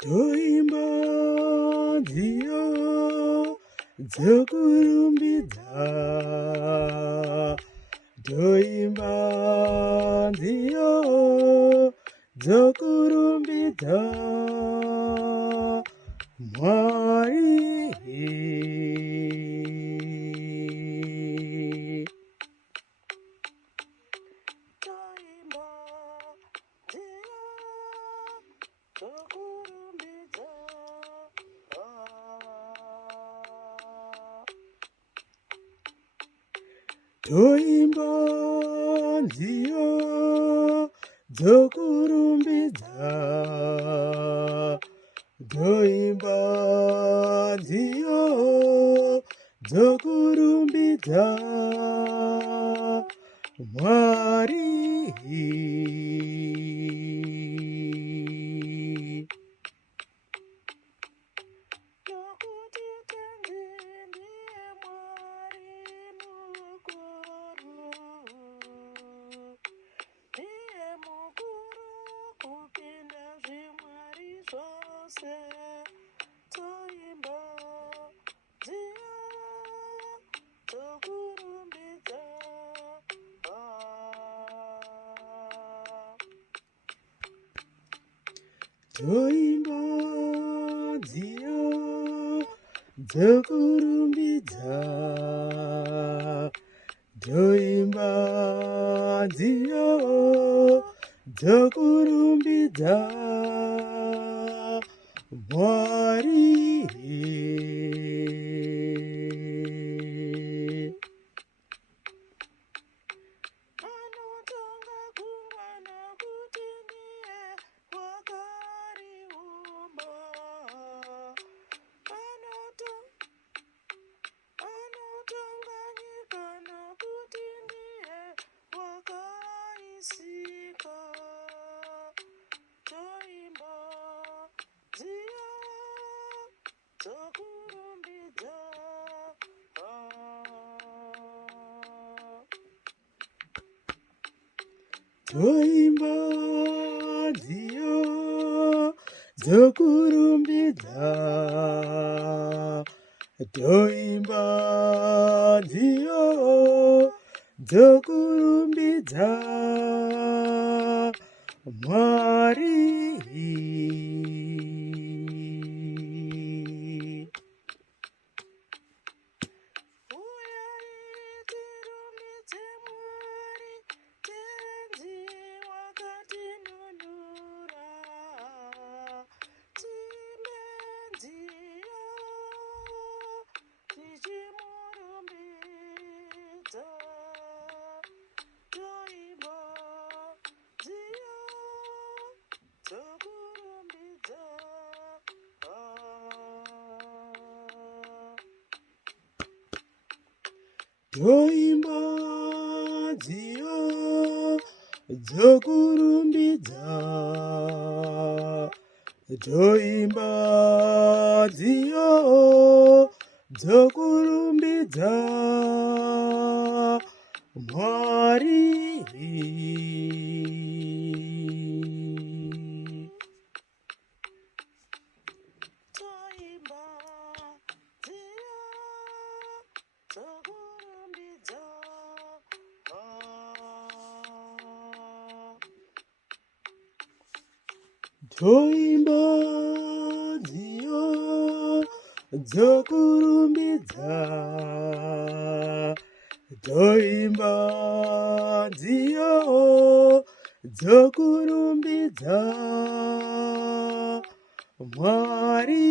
Toimba nziyo dzokurumbidza, toimba nziyo dzokurumbidza Mwari. Toimba nziyo dzokurumbidza Toimba nziyo dzokurumbidza, toimba nziyo dzokurumbidza Mwari. Toimba nziyo dzokurumbidza Toimba nziyo dzokurumbidza, toimba nziyo dzokurumbidza Mwari. Anotonga kungwana kuti ndiye wakariumba, anotonga nyika nokuti ndiye wakaisika. Toimba nziyo dzokurumbidza Toimba nziyo dzokurumbidza, toimba nziyo dzokurumbidza Mwari. Toimba nziyo dzokurumbidza, toimba nziyo dzokurumbidza Mwari. Toimba nziyo dzokurumbidza toimba nziyo dzokurumbidza, toimba nziyo dzokurumbidza Mwari.